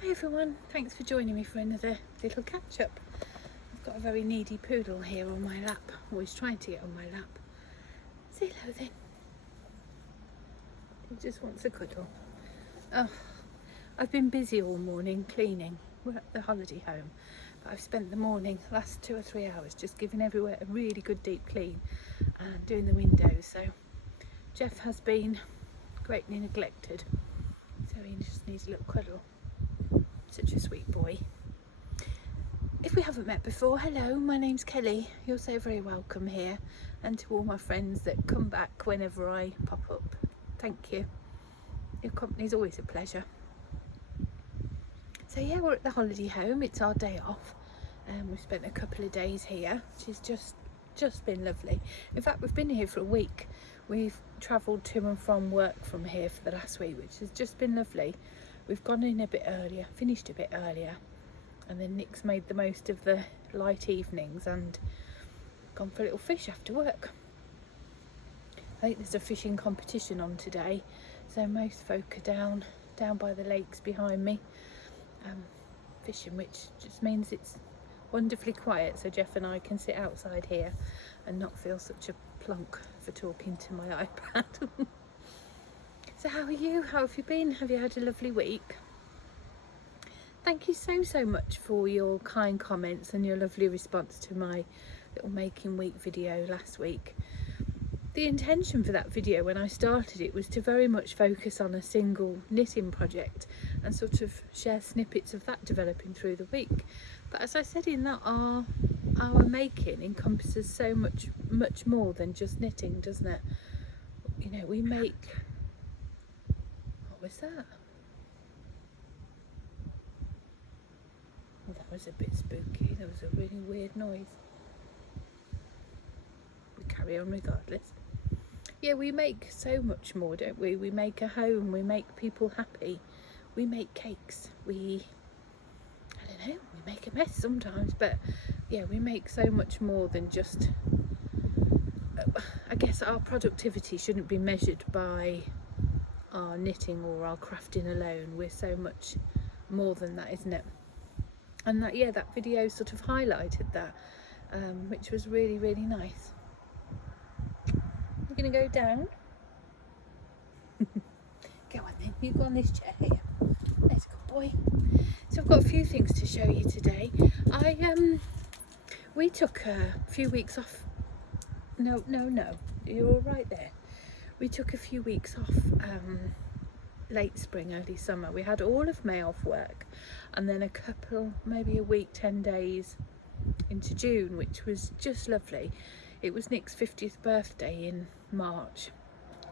Hi everyone, thanks for joining me for another little catch up. I've got a very needy poodle here on my lap, always trying to get on my lap. Say hello then. He just wants a cuddle. Oh, I've been busy all morning cleaning. We're at the holiday home, but I've spent the morning, last 2 or 3 hours, just giving everywhere a really good deep clean and doing the windows. So Jeff has been greatly neglected, so he just needs a little cuddle. Such a sweet boy. If we haven't met before, hello, my name's Kelly. You're so very welcome here, and to all my friends that come back whenever I pop up, thank you. Your company's always a pleasure. So yeah, we're at the holiday home. It's our day off, and we've spent a couple of days here, which is just been lovely. In fact, we've been here for a week. We've travelled to and from work from here for the last week, which has just been lovely. We've gone in a bit earlier, finished a bit earlier, and then Nick's made the most of the light evenings and gone for a little fish after work. I think there's a fishing competition on today, so most folk are down by the lakes behind me fishing, which just means it's wonderfully quiet, so Jeff and I can sit outside here and not feel such a plonk for talking to my iPad. So how are you? How have you been? Have you had a lovely week? Thank you so much for your kind comments and your lovely response to my little making week video last week. The intention for that video when I started it was to very much focus on a single knitting project and sort of share snippets of that developing through the week. But as I said in that, our making encompasses so much more than just knitting, doesn't it? You know, we make... What was that? Well, that was a bit spooky. There was a really weird noise. We carry on regardless. Yeah, we make so much more, don't we? We make a home, we make people happy, we make cakes, I don't know, we make a mess sometimes, but yeah, we make so much more than just... I guess our productivity shouldn't be measured by our knitting or our crafting alone. We're so much more than that, isn't it? And that, yeah, that video sort of highlighted that, which was really nice. You're gonna go down? Go on then, you go on this chair here. There's a good boy. So I've got a few things to show you today. We took a few weeks off. No, you're all right there. We took a few weeks off late spring, early summer. We had all of May off work, and then a couple, maybe a week, 10 days into June, which was just lovely. It was Nick's 50th birthday in March,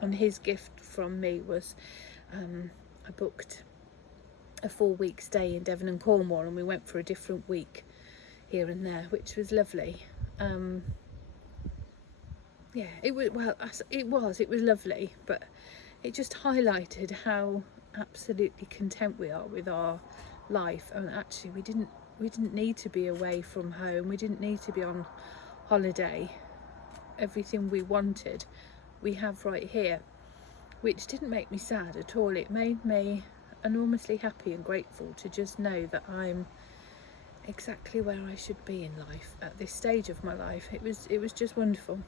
and his gift from me was I booked a 4-week stay in Devon and Cornwall, and we went for a different week here and there, which was lovely. Yeah, it was lovely, but it just highlighted how absolutely content we are with our life. And actually we didn't need to be away from home, we didn't need to be on holiday. Everything we wanted we have right here, which didn't make me sad at all. It made me enormously happy and grateful to just know that I'm exactly where I should be in life at this stage of my life. It was just wonderful.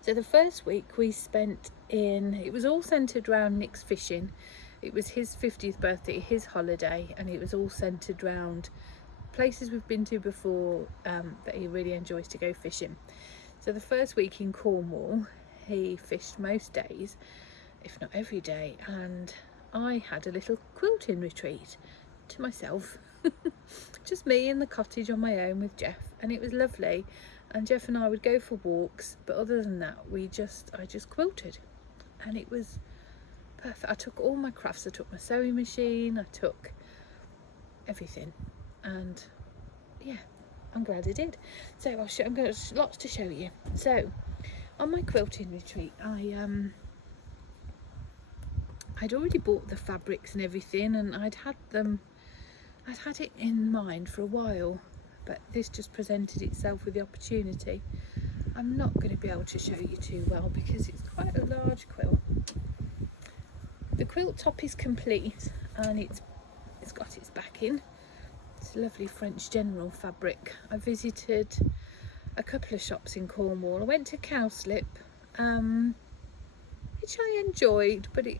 So the first week we spent it was all centred around Nick's fishing. It was his 50th birthday, his holiday, and it was all centred around places we've been to before that he really enjoys to go fishing. So the first week in Cornwall, he fished most days, if not every day, and I had a little quilting retreat to myself. Just me in the cottage on my own with Jeff, and it was lovely. And Jeff and I would go for walks, but other than that I just quilted, and it was perfect. I took all my crafts, I took my sewing machine, I took everything, and yeah, I'm glad I did. So I'm going to lots to show you. So on my quilting retreat, I'd already bought the fabrics and everything, and I'd had it in mind for a while, but this just presented itself with the opportunity. I'm not going to be able to show you too well because it's quite a large quilt. The quilt top is complete, and it's it's got its backing. It's a lovely French General fabric. I visited a couple of shops in Cornwall. I went to Cowslip, which I enjoyed, but I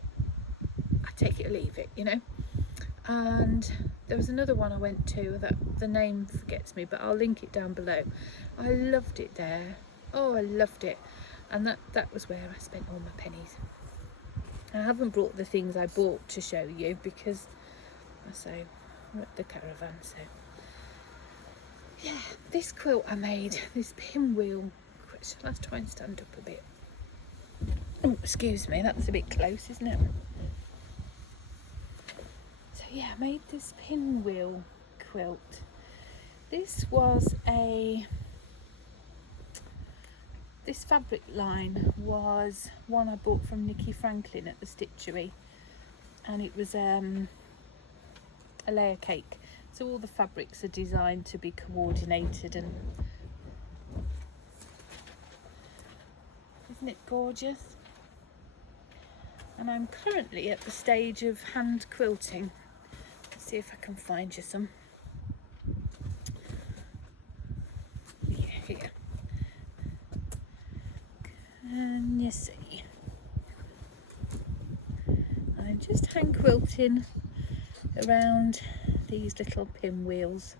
take it or leave it, you know. And there was another one I went to that the name forgets me, but I'll link it down below. I loved it there. Oh, I loved it. And that was where I spent all my pennies. I haven't brought the things I bought to show you because we're at the caravan. So yeah, this quilt I made, this pinwheel. Let's try and stand up a bit. Oh, excuse me, that's a bit close, isn't it? So yeah, I made this pinwheel quilt. This fabric line was one I bought from Nikki Franklin at the Stitchery, and it was a layer cake. So all the fabrics are designed to be coordinated, and isn't it gorgeous? And I'm currently at the stage of hand quilting. Let's see if I can find you some. Yeah, here. Can you see? I'm just hand quilting around these little pinwheels.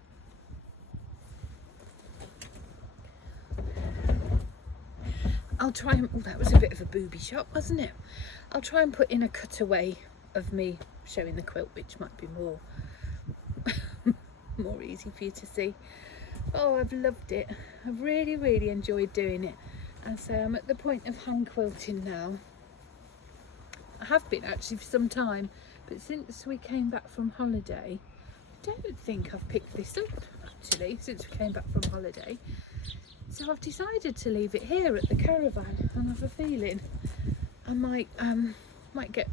I'll try and, oh, that was a bit of a booby shot, wasn't it? I'll try and put in a cutaway of me showing the quilt, which might be more more easy for you to see. Oh, I've loved it. I've really enjoyed doing it. And so I'm at the point of hand quilting now. I have been actually for some time, but since we came back from holiday, I don't think I've picked this up actually since we came back from holiday. So I've decided to leave it here at the caravan, and I have a feeling I might get,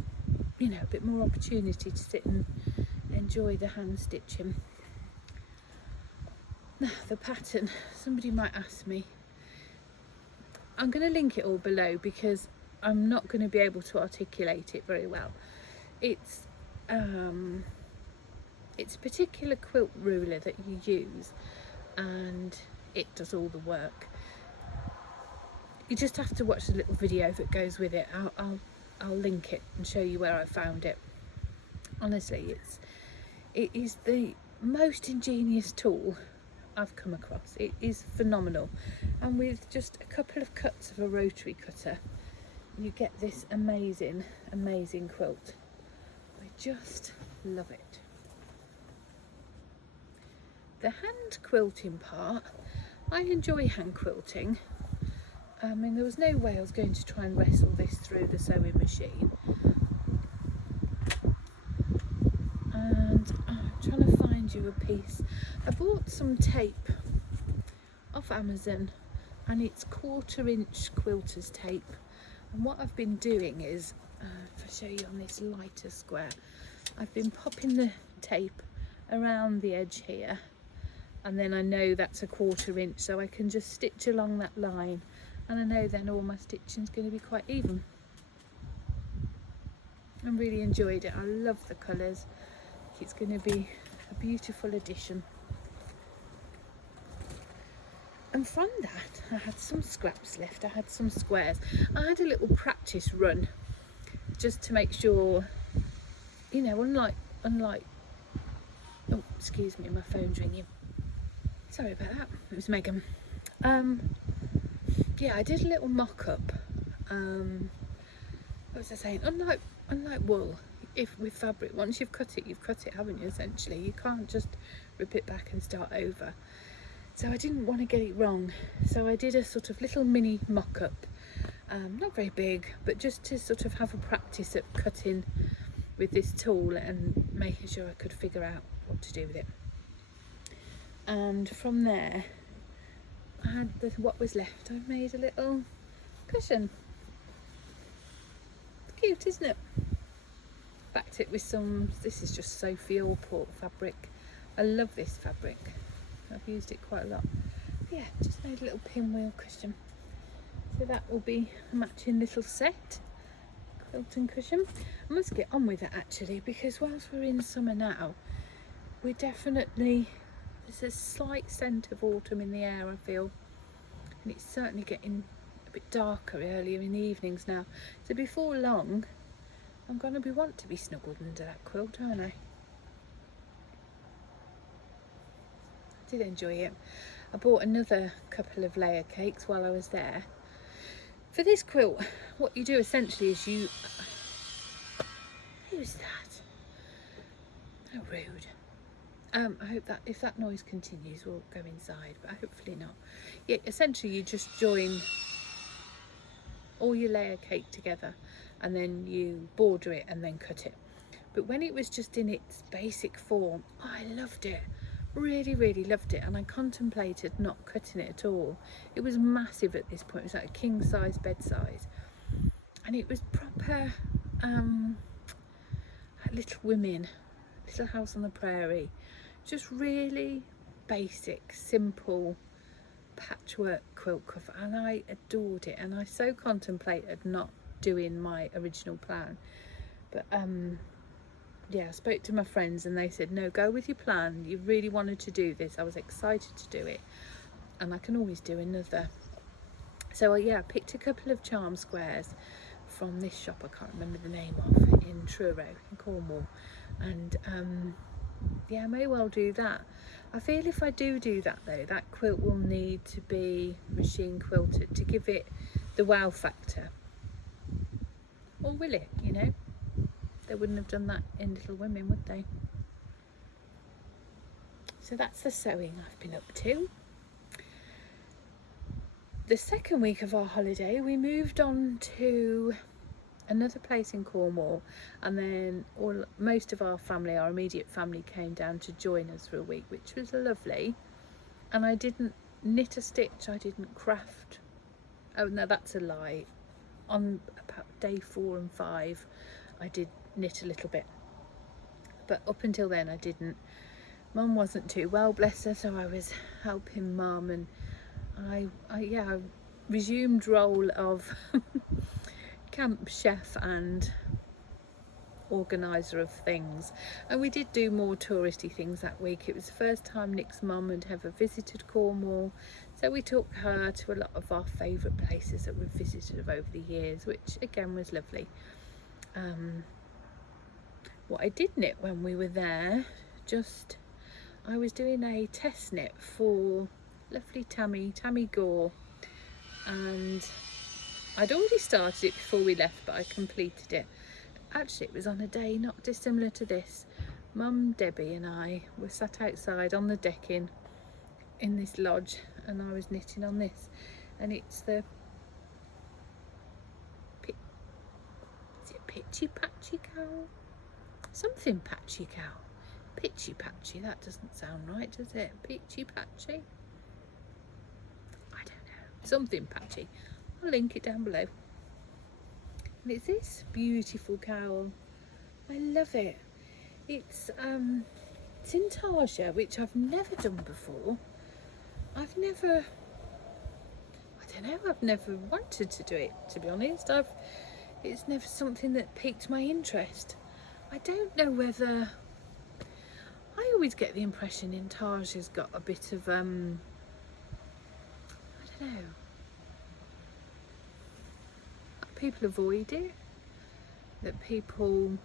you know, a bit more opportunity to sit and enjoy the hand stitching. Now the pattern, somebody might ask me. I'm going to link it all below because I'm not going to be able to articulate it very well. It's a particular quilt ruler that you use, and it does all the work. You just have to watch the little video that goes with it. I'll link it and show you where I found it. Honestly, it is the most ingenious tool I've come across. It is phenomenal, and with just a couple of cuts of a rotary cutter you get this amazing quilt. I just love it. The hand quilting part, I enjoy hand quilting. I mean, there was no way I was going to try and wrestle this through the sewing machine. And I'm trying to find you a piece. I bought some tape off Amazon, and it's 1/4 inch quilter's tape. And what I've been doing is, if I show you on this lighter square, I've been popping the tape around the edge here, and then I know that's a 1/4 inch, so I can just stitch along that line, and I know then all my stitching's going to be quite even. I really enjoyed it. I love the colours. I think it's going to be a beautiful addition. And from that I had some scraps left. I had some squares. I had a little practice run just to make sure, you know, unlike oh, excuse me, my phone's ringing. Sorry about that, it was Megan. Yeah, I did a little mock-up. What was I saying? Unlike wool, if with fabric, once you've cut it, haven't you, essentially? You can't just rip it back and start over. So I didn't want to get it wrong, so I did a sort of little mini mock-up, not very big, but just to sort of have a practice at cutting with this tool and making sure I could figure out what to do with it. And from there I had what was left. I've made a little cushion. It's cute, isn't it? Backed it with some, this is just Sophie Allport fabric. I love this fabric. I've used it quite a lot. But yeah, just made a little pinwheel cushion. So that will be a matching little set. quilting cushion. I must get on with it actually, because whilst we're in summer now, we're definitely, there's a slight scent of autumn in the air, I feel, and it's certainly getting a bit darker earlier in the evenings now, so before long I'm going to want to be snuggled under that quilt, aren't I? I did enjoy it. I bought another couple of layer cakes while I was there. For this quilt, what you do essentially is you... Who's that? How rude. I hope that if that noise continues we'll go inside, but hopefully not. Yeah, essentially you just join all your layer cake together and then you border it and then cut it. But when it was just in its basic form, I loved it. Really loved it, and I contemplated not cutting it at all. It was massive at this point. It was like a king size bed size, and it was proper like Little Women, Little House on the Prairie, just really basic, simple patchwork quilt cover, and I adored it. And I so contemplated not doing my original plan, but yeah, I spoke to my friends and they said, no, go with your plan. You really wanted to do this. I was excited to do it, and I can always do another. So yeah, I picked a couple of charm squares from this shop I can't remember the name of, in Truro in Cornwall, and yeah, I may well do that. I feel if I do that though, that quilt will need to be machine quilted to give it the wow factor. Or will it, you know? They wouldn't have done that in Little Women, would they? So that's the sewing I've been up to. The second week of our holiday, we moved on to another place in Cornwall, and then most of our family, our immediate family, came down to join us for a week, which was lovely. And I didn't knit a stitch, I didn't craft. Oh no, that's a lie. On about day 4 and 5 I did knit a little bit, but up until then I didn't. Mum wasn't too well, bless her, so I was helping Mum, and I resumed role of camp chef and organiser of things. And we did do more touristy things that week. It was the first time Nick's mum had ever visited Cornwall, so we took her to a lot of our favourite places that we've visited over the years, which again was lovely. What I did knit when we were there, I was doing a test knit for lovely Tamy Gore, and I'd already started it before we left, but I completed it. Actually, it was on a day not dissimilar to this. Mum, Debbie and I were sat outside on the decking in this lodge, and I was knitting on this, and it's the pitchy patchy cowl? Something patchy cowl. Pitchy patchy, that doesn't sound right, does it? Pitchy patchy? I don't know. Something patchy. I'll link it down below. And it's this beautiful cowl. I love it. It's intarsia, which I've never done before. I've never wanted to do it, to be honest. It's never something that piqued my interest. I don't know whether, I always get the impression intarsia's got a bit of I don't know, people avoid it, that people,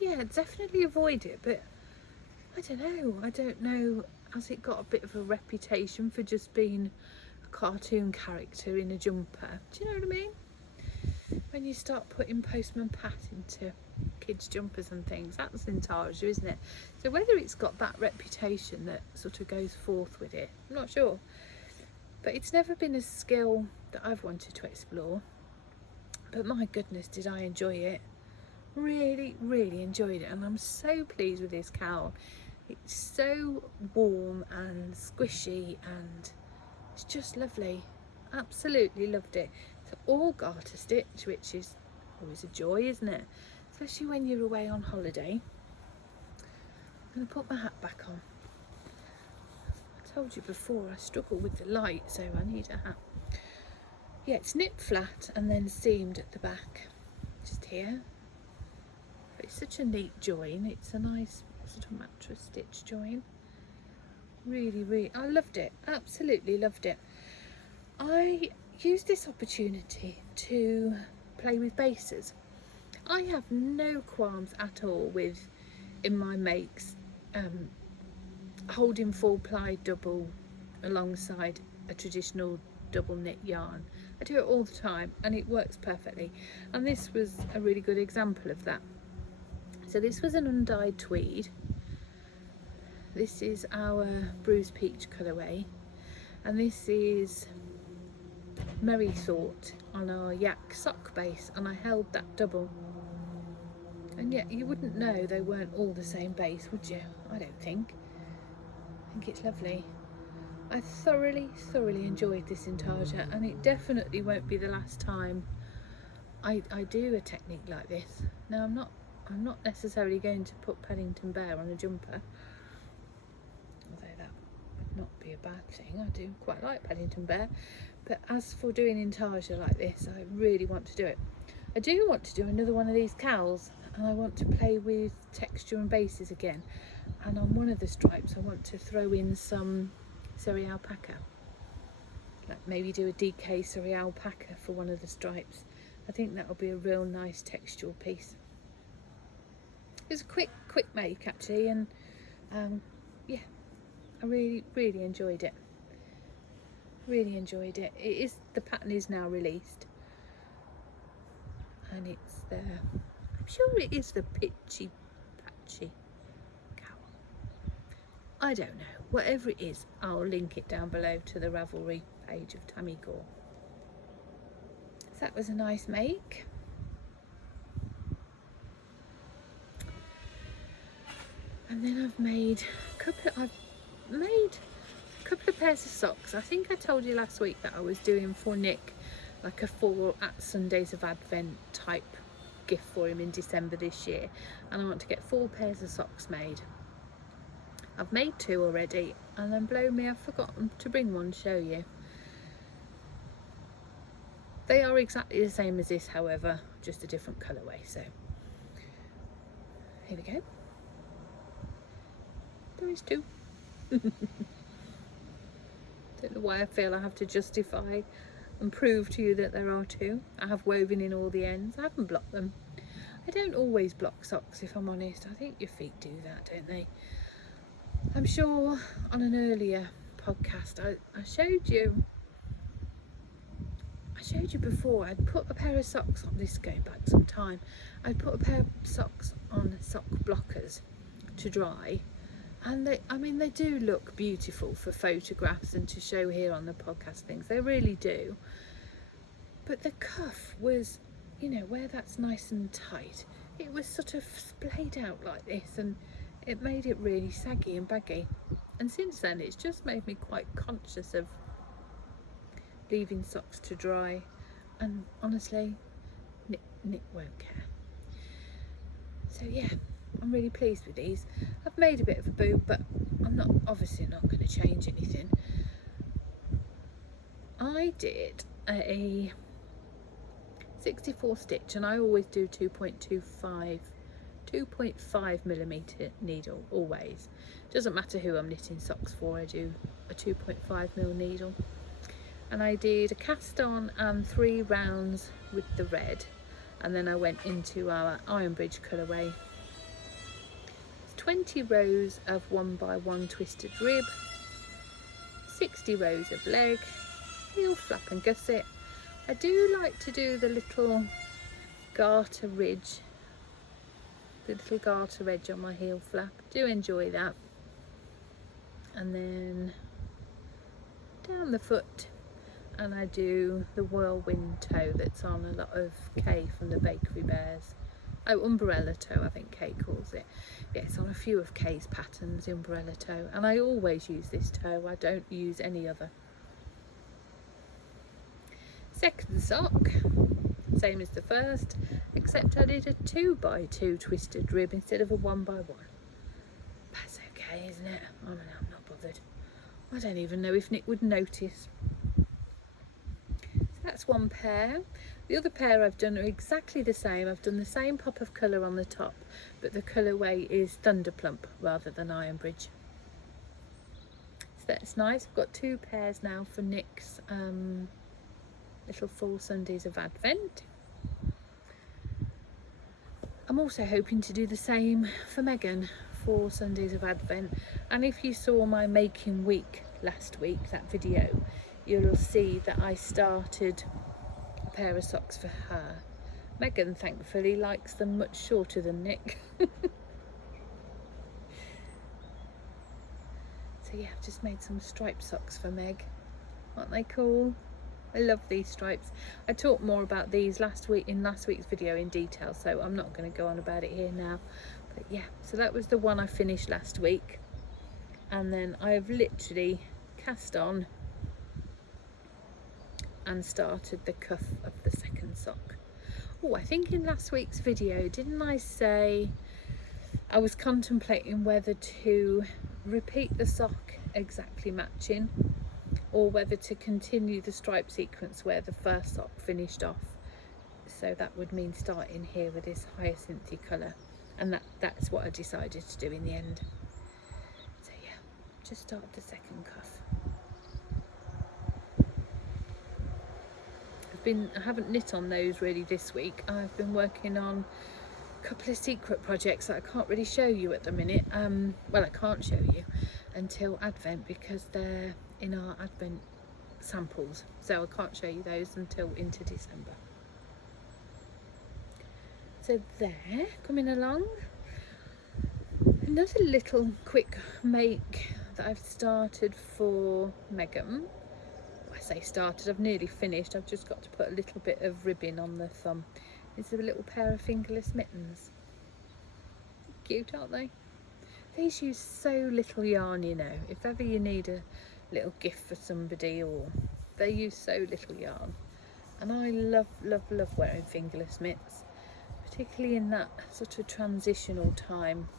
yeah, definitely avoid it, but I don't know, has it got a bit of a reputation for just being a cartoon character in a jumper? Do you know what I mean? When you start putting Postman Pat into kids' jumpers and things, that's intarsia, isn't it? So whether it's got that reputation that sort of goes forth with it, I'm not sure. But it's never been a skill that I've wanted to explore. But my goodness, did I enjoy it. Really enjoyed it, and I'm so pleased with this cowl. It's so warm and squishy, and it's just lovely. Absolutely loved it. It's all garter stitch, which is always a joy, isn't it? Especially when you're away on holiday. I'm going to put my hat back on. I told you before I struggle with the light, so I need a hat. yeah, it's knit flat and then seamed at the back, just here. But it's such a neat join. It's a nice sort of mattress stitch join. Really, I loved it, absolutely loved it. I used this opportunity to play with bases. I have no qualms at all with, in my makes, holding full ply double alongside a traditional double knit yarn. I do it all the time and it works perfectly, and this was a really good example of that. So this was an undyed tweed. This is our bruised peach colourway, and this is Merry Thought on our yak sock base, and I held that double. And yet you wouldn't know they weren't all the same base, would you? I don't think. I think it's lovely. I thoroughly enjoyed this intarsia, and it definitely won't be the last time I do a technique like this. Now I'm not necessarily going to put Paddington Bear on a jumper, although that would not be a bad thing. I do quite like Paddington Bear, but as for doing intarsia like this, I really want to do it. I do want to do another one of these cowls, and I want to play with texture and bases again, and on one of the stripes I want to throw in some Surrey alpaca, like maybe do a DK Surrey alpaca for one of the stripes. I think that will be a real nice textural piece. It was a quick make actually, and yeah, I really enjoyed it. Really enjoyed it. It is, the pattern is now released, and it's there. I'm sure it is the pitchy patchy cowl. I don't know. Whatever it is, I'll link it down below to the Ravelry page of Tamy Gore. So that was a nice make. And then I've made a couple of pairs of socks. I think I told you last week that I was doing for Nick like a fall at Sundays of Advent type gift for him in December this year, and I want to get 4 pairs of socks made. I've made 2 already, and then blow me, I've forgotten to bring one to show you. They are exactly the same as this, however, just a different colourway. So here we go. There is 2. Don't know why I feel I have to justify and prove to you that there are 2. I have woven in all the ends. I haven't blocked them. I don't always block socks, if I'm honest. I think your feet do that, don't they? I'm sure on an earlier podcast I showed you before. I'd put a pair of socks on, this is going back some time, I'd put a pair of socks on sock blockers to dry, and they do look beautiful for photographs and to show here on the podcast things, they really do. But the cuff was, you know, where that's nice and tight, it was sort of splayed out like this, and it made it really saggy and baggy. And since then it's just made me quite conscious of leaving socks to dry, and honestly Nick won't care. So yeah, I'm really pleased with these. I've made a bit of a boo, but I'm obviously not going to change anything. I did a 64 stitch, and I always do 2.5mm needle always. Doesn't matter who I'm knitting socks for, I do a 2.5mm needle. And I did a cast on and 3 rounds with the red, and then I went into our Ironbridge colourway. It's 20 rows of 1x1 twisted rib, 60 rows of leg, heel flap and gusset. I do like to do the little garter ridge, the little garter edge on my heel flap. Do enjoy that. And then down the foot, and I do the whirlwind toe that's on a lot of Kay from the Bakery Bears. Oh, umbrella toe, I think Kay calls it. Yeah, it's on a few of Kay's patterns, umbrella toe, and I always use this toe. I don't use any other. Second sock, same as the first, except I did a 2x2 twisted rib instead of a 1x1. That's okay, isn't it? I mean, I'm not bothered. I don't even know if Nick would notice. So That's one pair. The other pair I've done are exactly the same. I've done the same pop of colour on the top, but the colourway is Thunderplump rather than Ironbridge. So that's nice. I've got 2 pairs now for Nick's little 4 Sundays of Advent. I'm also hoping to do the same for Megan, 4 Sundays of Advent. And if you saw my making week last week, that video, you'll see that I started a pair of socks for her. Megan thankfully likes them much shorter than Nick. So yeah, I've just made some striped socks for Meg. Aren't they cool? I love these stripes. I talked more about these last week's video in detail, so I'm not going to go on about it here now. But yeah, so that was the one I finished last week, and then I've literally cast on and started the cuff of the second sock. Oh, I think in last week's video, didn't I say I was contemplating whether to repeat the sock exactly matching, or whether to continue the stripe sequence where the first sock finished off. So that would mean starting here with this hyacinthy colour, and that's what I decided to do in the end. So yeah, just started the second cuff. I haven't knit on those really this week. I've been working on a couple of secret projects that I can't really show you at the minute. Well, I can't show you until Advent because they're in our Advent samples, so I can't show you those until into December. So there, coming along. Another little quick make that I've started for Megan. I say started, I've nearly finished. I've just got to put a little bit of ribbon on the thumb. It's a little pair of fingerless mittens. Cute, aren't they? These use so little yarn, you know. If ever you need a little gift for somebody, or they use so little yarn. And I love wearing fingerless mitts, particularly in that sort of transitional time.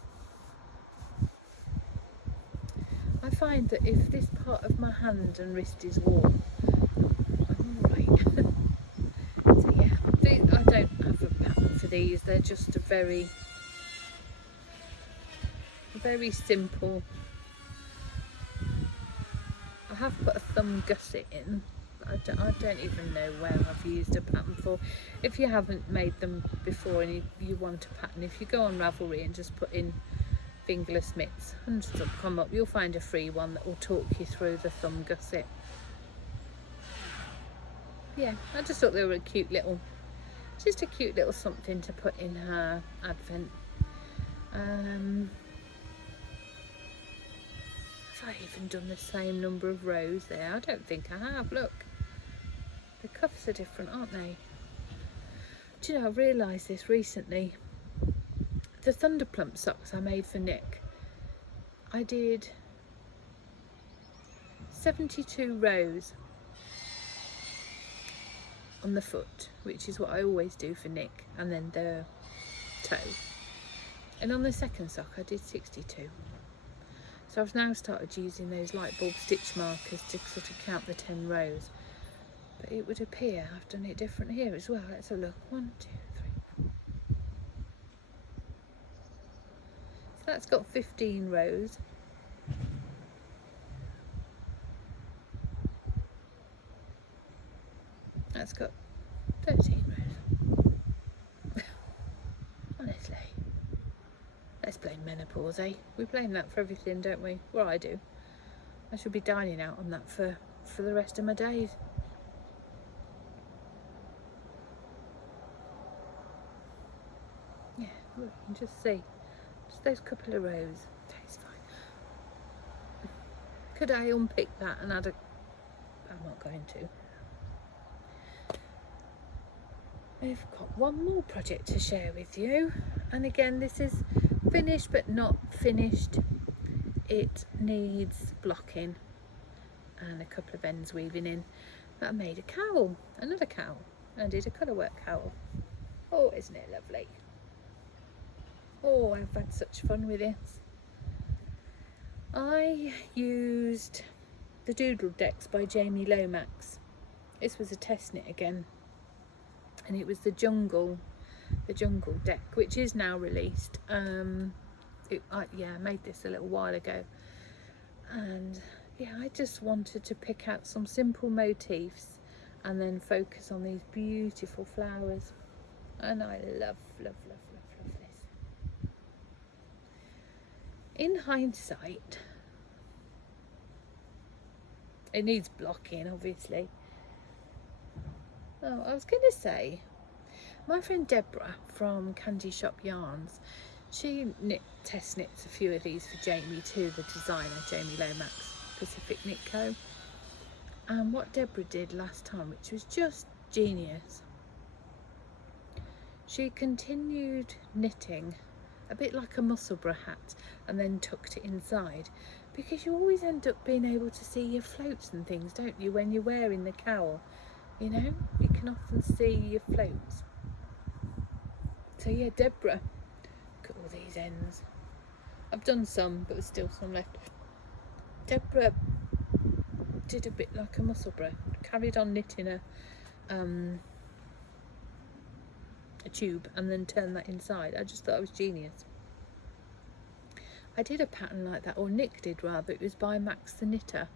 I find that if this part of my hand and wrist is warm, I'm alright. So yeah, I don't have a pattern for these. They're just a very simple. I have put a thumb gusset in. I don't even know where I've used a pattern for. If you haven't made them before and you want a pattern, if you go on Ravelry and just put in fingerless mitts, hundreds will come up. You'll find a free one that will talk you through the thumb gusset. Yeah, I just thought they were just a cute little something to put in her Advent. Have I even done the same number of rows there? I don't think I have. Look, the cuffs are different, aren't they? Do you know, I realised this recently. The Thunderplump socks I made for Nick, I did 72 rows on the foot, which is what I always do for Nick, and then the toe. And on the second sock I did 62. So I've now started using those light bulb stitch markers to sort of count the 10 rows. But it would appear I've done it different here as well. Let's have a look. 1, 2, 3, 4. So that's got 15 rows. That's got 13 rows. Honestly. Let's blame menopause, eh? We blame that for everything, don't we? Well, I do. I should be dining out on that for the rest of my days. Yeah, look, you can just see. Just those couple of rows. That's fine. Could I unpick that and add a... I'm not going to. We've got one more project to share with you. And again, this is finished but not finished. It needs blocking and a couple of ends weaving in. But I made a cowl, another cowl. I did a colourwork cowl. Oh, isn't it lovely? Oh, I've had such fun with this. I used the Doodle decks by Jamie Lomax This was a test knit again, and it was the jungle deck, which is now released. Yeah, I made this a little while ago, and yeah, I just wanted to pick out some simple motifs and then focus on these beautiful flowers, and I love this. In hindsight, it needs blocking, obviously. Oh, I was going to say, my friend Deborah from Candy Shop Yarns, she test knits a few of these for Jamie too, the designer, Jamie Lomax Pacific Knit Co. And what Deborah did last time, which was just genius, she continued knitting a bit like a Musselburgh hat and then tucked it inside, because you always end up being able to see your floats and things, don't you, when you're wearing the cowl, you know, you can often see your floats. So yeah, Deborah, look at all these ends. I've done some, but there's still some left. Deborah did a bit like a Musselburgh, carried on knitting a tube and then turned that inside. I just thought it was genius. I did a pattern like that, or Nick did rather. It was by Max the Knitter.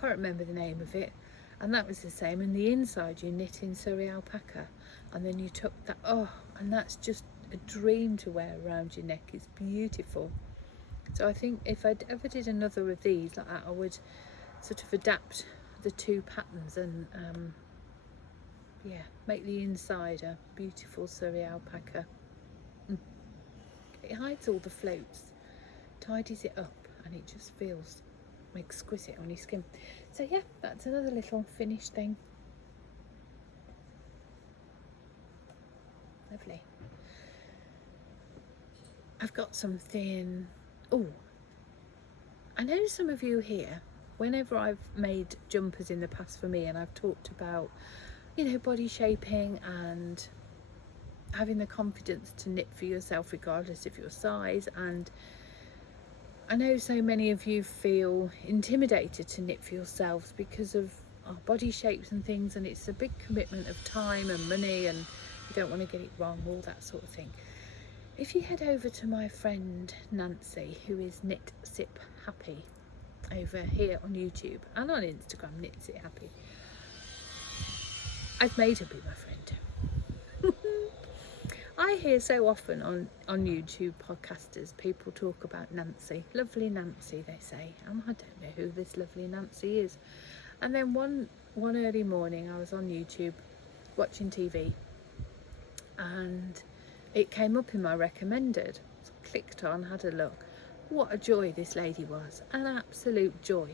Can't remember the name of it. And that was the same. And the inside you knit in Surrey alpaca, and then you took that. Oh, and that's just a dream to wear around your neck. It's beautiful. So I think if I ever did another of these like that, I would sort of adapt the two patterns and yeah, make the inside a beautiful Surrey alpaca. It hides all the floats, tidies it up, and it just feels exquisite on your skin. So yeah, that's another little finished thing. Lovely. I've got something. Oh, I know some of you here, whenever I've made jumpers in the past for me, and I've talked about, you know, body shaping and having the confidence to knit for yourself regardless of your size, and I know so many of you feel intimidated to knit for yourselves because of our body shapes and things, and it's a big commitment of time and money, and you don't want to get it wrong, all that sort of thing. If you head over to my friend Nancy, who is Knit Sip Happy over here on YouTube and on Instagram, Knit Sip Happy, I've made her be my friend. I hear so often on YouTube podcasters, people talk about Nancy, lovely Nancy, they say, and I don't know who this lovely Nancy is. And then one early morning I was on YouTube watching TV, and it came up in my recommended. So I clicked on, had a look. What a joy this lady was, an absolute joy.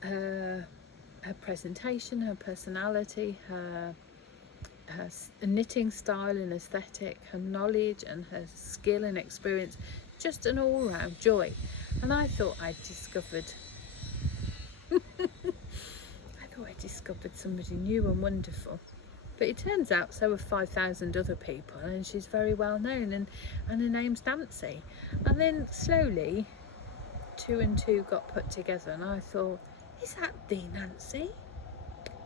Her presentation, her personality, her knitting style and aesthetic, her knowledge and her skill and experience, just an all-round joy. And I thought I discovered somebody new and wonderful. But it turns out so are 5,000 other people, and she's very well known, and her name's Nancy. And then slowly 2 and 2 got put together, and I thought, is that the Nancy?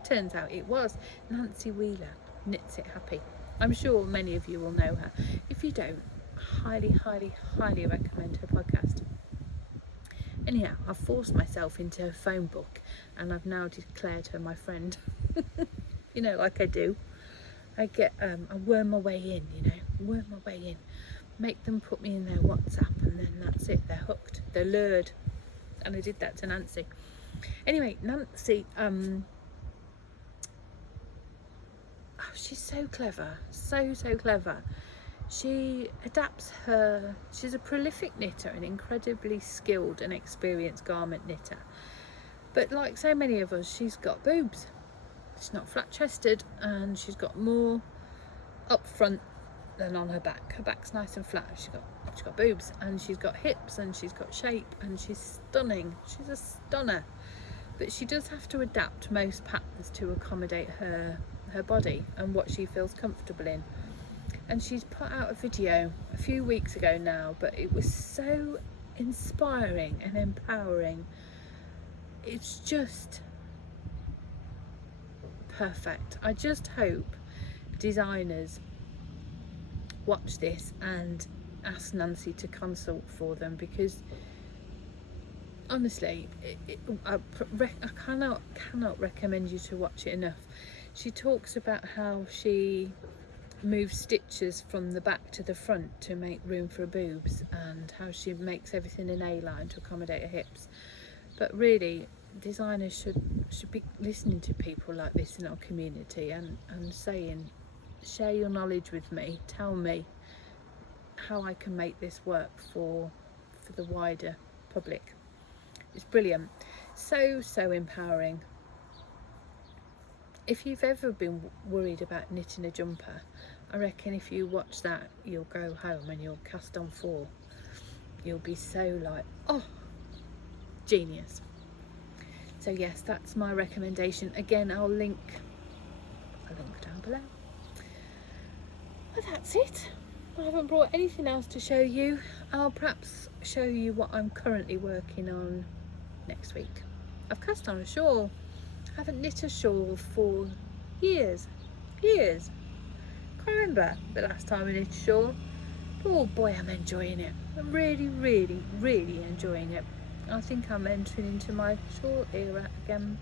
Turns out it was Nancy Wheeler, Knits It Happy. I'm sure many of you will know her. If you don't, highly, highly, highly recommend her podcast. Anyhow, I've forced myself into her phone book, and I've now declared her my friend. You know, like I do. I worm my way in, you know, make them put me in their WhatsApp, and then that's it, they're hooked, they're lured. And I did that to Nancy. Anyway, Nancy, she's so clever, so clever. She adapts she's a prolific knitter, an incredibly skilled and experienced garment knitter. But like so many of us, she's got boobs. She's not flat-chested, and she's got more up front than on her back. Her back's nice and flat. She's got boobs, and she's got hips, and she's got shape, and she's stunning. She's a stunner. But she does have to adapt most patterns to accommodate her body and what she feels comfortable in. And she's put out a video a few weeks ago now, but it was so inspiring and empowering. It's just perfect. I just hope designers watch this and ask Nancy to consult for them, because honestly I cannot recommend you to watch it enough. She talks about how she moves stitches from the back to the front to make room for her boobs, and how she makes everything in A-line to accommodate her hips. But really, designers should be listening to people like this in our community and saying, share your knowledge with me, tell me how I can make this work for the wider public. It's brilliant, so empowering. If you've ever been worried about knitting a jumper, I reckon if you watch that, you'll go home and you'll cast on 4. You'll be so like, oh, genius. So yes, that's my recommendation. Again, I'll link down below. Well, that's it. I haven't brought anything else to show you. I'll perhaps show you what I'm currently working on next week. I've cast on a shawl. I haven't knit a shawl for years. Can't remember the last time I knit a shawl. Oh boy, I'm enjoying it. I'm really enjoying it. I think I'm entering into my shawl era again.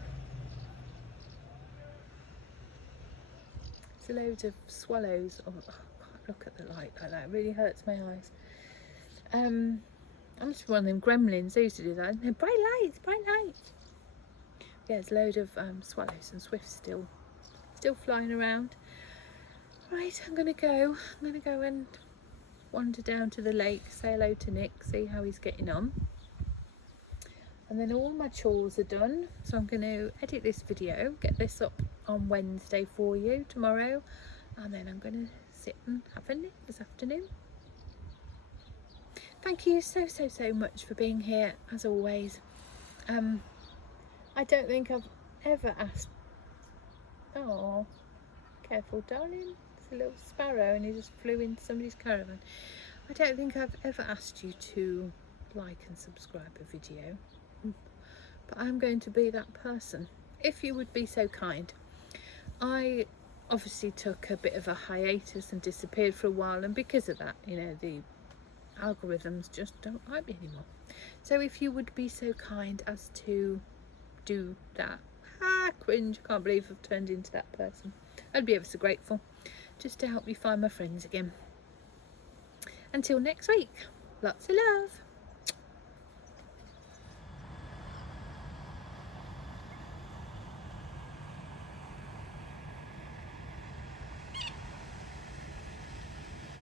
There's loads of swallows. Oh, I can't look at the light like that. It really hurts my eyes. I'm just one of them gremlins. They used to do that. Bright lights. Yeah, there's a load of swallows and swifts still flying around. Right, I'm gonna go and wander down to the lake, say hello to Nick, see how he's getting on. And then all my chores are done, so I'm going to edit this video, get this up on Wednesday for you tomorrow, and then I'm going to sit and have a knit this afternoon. Thank you so much for being here, as always. I don't think I've ever asked... Oh, careful darling, it's a little sparrow and he just flew into somebody's caravan. I don't think I've ever asked you to like and subscribe a video, but I'm going to be that person, if you would be so kind. I obviously took a bit of a hiatus and disappeared for a while, and because of that, you know, the algorithms just don't like me anymore. So if you would be so kind as to do that, cringe, I can't believe I've turned into that person. I'd be ever so grateful, just to help me find my friends again. Until next week, lots of love.